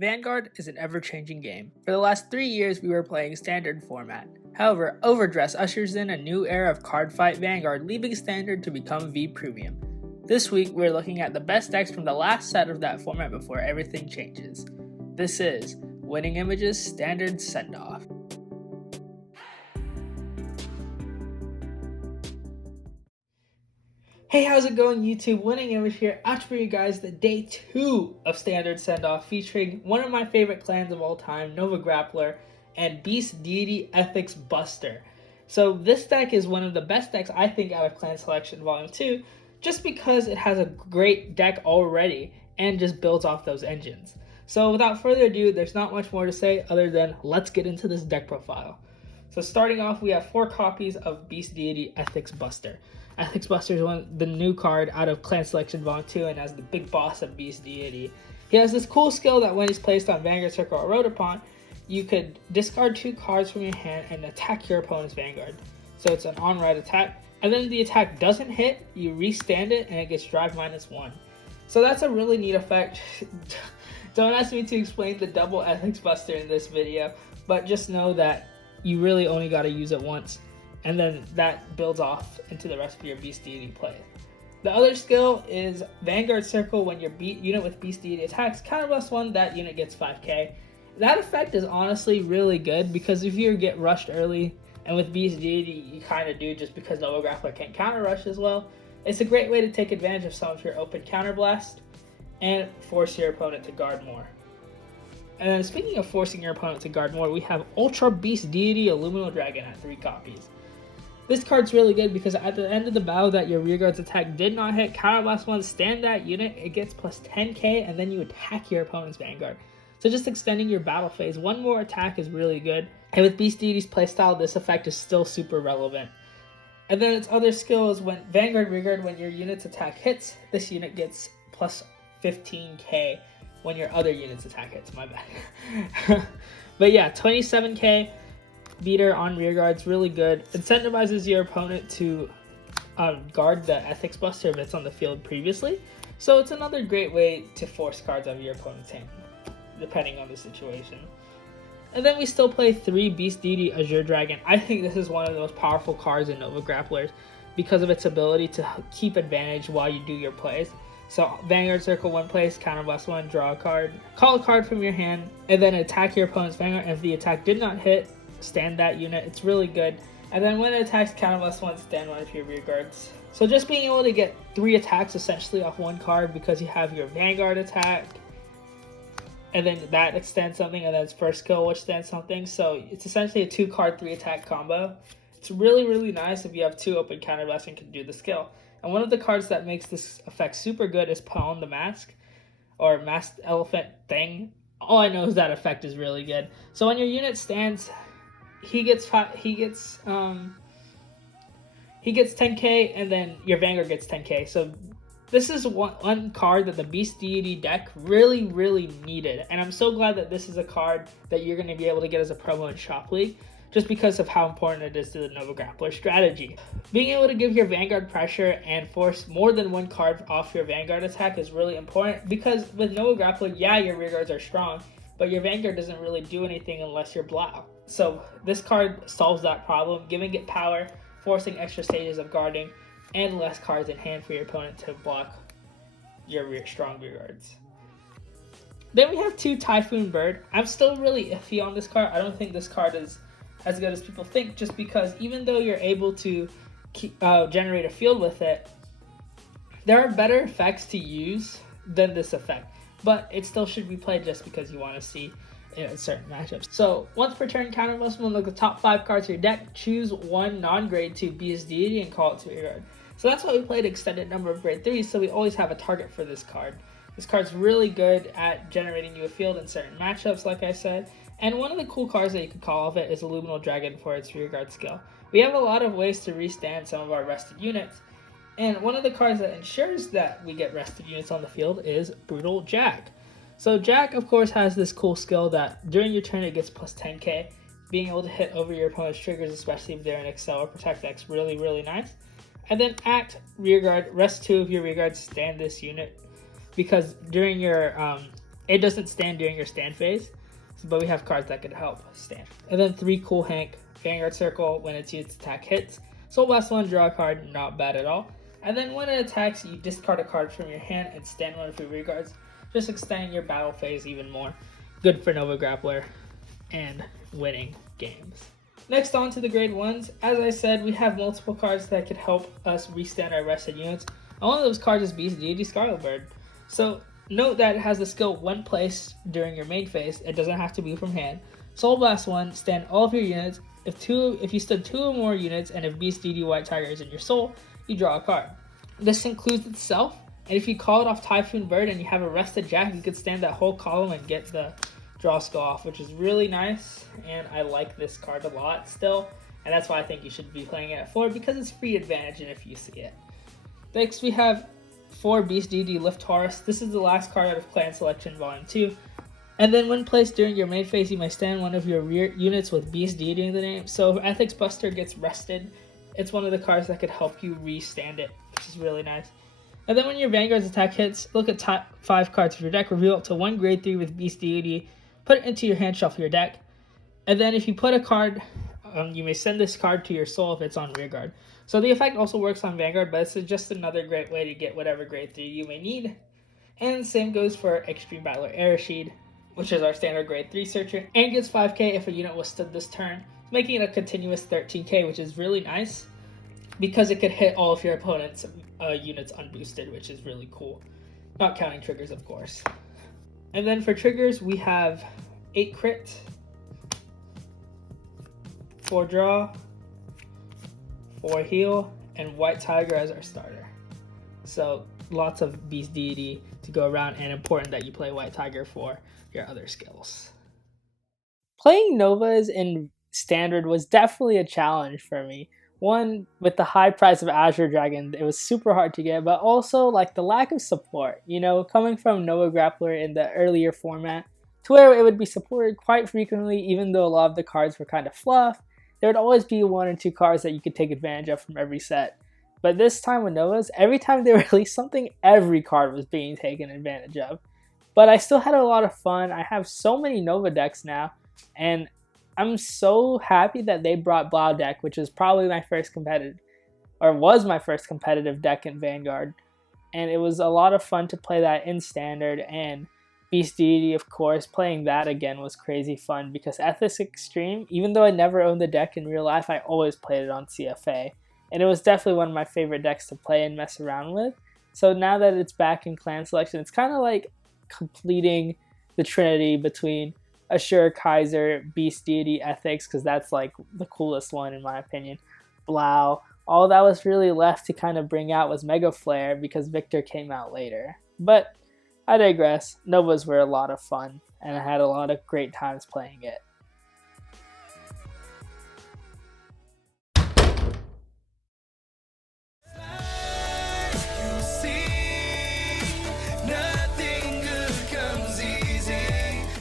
Vanguard is an ever-changing game. For the last 3 years, we were playing standard format. However, Overdress ushers in a new era of Cardfight Vanguard, leaving standard to become V Premium. This week, we're looking at the best decks from the last set of that format before everything changes. This is Winning Images Standard Send-Off. Hey, how's it going, YouTube? Winning Image here, out to bring you guys the day 2 of Standard Send-Off, featuring one of my favorite clans of all time, Nova Grappler, and Beast Deity Ethics Buster. So this deck is one of the best decks, I think, out of Clan Selection Volume 2, just because it has a great deck already, and just builds off those engines. So without further ado, there's not much more to say other than let's get into this deck profile. So starting off, we have 4 copies of Beast Deity Ethics Buster. Ethics Buster is the new card out of Clan Selection Volume 2 and as the big boss of Beast Deity. He has this cool skill that when he's placed on Vanguard Circle or wrote upon, you could discard 2 cards from your hand and attack your opponent's Vanguard. So it's an on-right attack, and then the attack doesn't hit, you restand it, and it gets drive -1. So that's a really neat effect. Don't ask me to explain the double Ethics Buster in this video, but just know that you really only got to use it once, and then that builds off into the rest of your Beast Deity play. The other skill is Vanguard Circle. When your unit with Beast Deity attacks, +1, that unit gets 5k. That effect is honestly really good because if you get rushed early, and with Beast Deity you kind of do just because Nova Grappler can't counter rush as well, it's a great way to take advantage of some of your open counterblast and force your opponent to guard more. And then speaking of forcing your opponent to guard more, we have Ultra Beast Deity Aluminal Dragon at 3 copies. This card's really good because at the end of the battle that your rearguard's attack did not hit, counterblast 1, stand that unit, it gets +10k, and then you attack your opponent's Vanguard. So just extending your battle phase, one more attack is really good. And with Beast Deity's playstyle, this effect is still super relevant. And then its other skill is when Vanguard Rearguard, when your unit's attack hits, this unit gets +15k. When your other unit's attack hits, my bad. But yeah, 27k beater on rearguard's really good. Incentivizes your opponent to guard the Ethics Buster if it's on the field previously. So it's another great way to force cards out of your opponent's hand, depending on the situation. And then we still play 3 Beast Deity Azure Dragon. I think this is one of the most powerful cards in Nova Grapplers because of its ability to keep advantage while you do your plays. So Vanguard Circle 1 place, counterblast 1, draw a card, call a card from your hand, and then attack your opponent's Vanguard. And if the attack did not hit, stand that unit. It's really good. And then when it attacks, counterblast 1, stand 1 of your rearguards. So just being able to get 3 attacks essentially off 1 card because you have your Vanguard attack, and then that extends something, and then its first skill which stands something. So it's essentially a 2-card, 3-attack combo. It's really, really nice if you have 2 open counterblasts and can do the skill. And one of the cards that makes this effect super good is Pawn the Mask, or Masked Elephant Thing. All I know is that effect is really good. So when your unit stands, he gets 10k, and then your Vanguard gets 10k. So this is one card that the Beast Deity deck really, really needed. And I'm so glad that this is a card that you're going to be able to get as a promo in Shop League, just because of how important it is to the Nova Grappler strategy. Being able to give your Vanguard pressure and force more than 1 card off your Vanguard attack is really important, because with Nova Grappler, yeah, your rearguards are strong, but your Vanguard doesn't really do anything unless you're Blau. So this card solves that problem, giving it power, forcing extra stages of guarding, and less cards in hand for your opponent to block your strong rearguards. Then we have 2 Typhoon Bird. I'm still really iffy on this card. I don't think this card is as good as people think, just because even though you're able to generate a field with it, there are better effects to use than this effect, but it still should be played just because you want to see in certain matchups. So once per turn, counterblast 1, look at the top 5 cards of your deck, choose 1 non-grade 2 Beast Deity and call it to your yard. So that's why we played extended number of grade 3s, so we always have a target for this card. This card's really good at generating you a field in certain matchups, like I said. And one of the cool cards that you could call off it is Aluminal Dragon for its rearguard skill. We have a lot of ways to restand some of our rested units, and one of the cards that ensures that we get rested units on the field is Brutal Jack. So Jack, of course, has this cool skill that during your turn it gets +10k. Being able to hit over your opponent's triggers, especially if they're in Excel or Protect decks, really, really nice. And then Act Rearguard, rest 2 of your rearguards, stand this unit, because during your It doesn't stand during your stand phase, but we have cards that could help stand. And then 3 Cool Hank, Vanguard Circle, when its unit's attack hits. Soul Blast 1, draw a card, not bad at all. And then when it attacks, you discard a card from your hand and stand one of your rear guards, just extending your battle phase even more. Good for Nova Grappler and winning games. Next on to the grade 1s. As I said, we have multiple cards that could help us restand our rested units. And one of those cards is Beast Deity Scarlet Bird. So note that it has the skill when placed during your main phase. It doesn't have to be from hand. Soul Blast 1, stand all of your units. If you stood 2 or more units, and if Beast Deity White Tiger is in your soul, you draw a card. This includes itself, and if you call it off Typhoon Bird and you have a rested Jack, you could stand that whole column and get the draw skill off, which is really nice, and I like this card a lot still, and that's why I think you should be playing it at 4, because it's free advantage and if you see it. Next we have 4 Beast Deity Lift Taurus. This is the last card out of Clan Selection Volume 2. And then when placed during your main phase, you may stand one of your rear units with Beast Deity in the name. So if Ethics Buster gets rested, it's one of the cards that could help you re-stand it, which is really nice. And then when your Vanguard's attack hits, look at top 5 cards of your deck, reveal it to 1 grade 3 with Beast Deity, put it into your hand, shuffle your deck. And then if you put a card, you may send this card to your soul if it's on rear guard. So the effect also works on Vanguard, but it's just another great way to get whatever grade 3 you may need. And the same goes for Extreme Battler Arashid, which is our standard grade 3 searcher, and gets 5k if a unit was stood this turn, making it a continuous 13k, which is really nice because it could hit all of your opponent's units unboosted, which is really cool. Not counting triggers, of course. And then for triggers, we have 8 crit, 4 draw, 4 heal, and White Tiger as our starter. So lots of Beast Deity to go around, and important that you play White Tiger for your other skills. Playing Novas in Standard was definitely a challenge for me. One, with the high price of Azure Dragon, it was super hard to get, but also like the lack of support, you know, coming from Nova Grappler in the earlier format to where it would be supported quite frequently, even though a lot of the cards were kind of fluff. There would always be 1 or 2 cards that you could take advantage of from every set. But this time with Novas, every time they released something, every card was being taken advantage of. But I still had a lot of fun. I have so many Nova decks now, and I'm so happy that they brought Blau deck, which is probably my first competitive, or was my first competitive deck in Vanguard. And it was a lot of fun to play that in Standard, and Beast Deity, of course, playing that again was crazy fun because Ethics Extreme, even though I never owned the deck in real life, I always played it on CFA. And it was definitely one of my favorite decks to play and mess around with. So now that it's back in Clan Selection, it's kind of like completing the trinity between Assure, Kaiser, Beast Deity, Ethics, because that's like the coolest one in my opinion. Blau. All that was really left to kind of bring out was Mega Flare because Victor came out later. But I digress. Novas were a lot of fun, and I had a lot of great times playing it.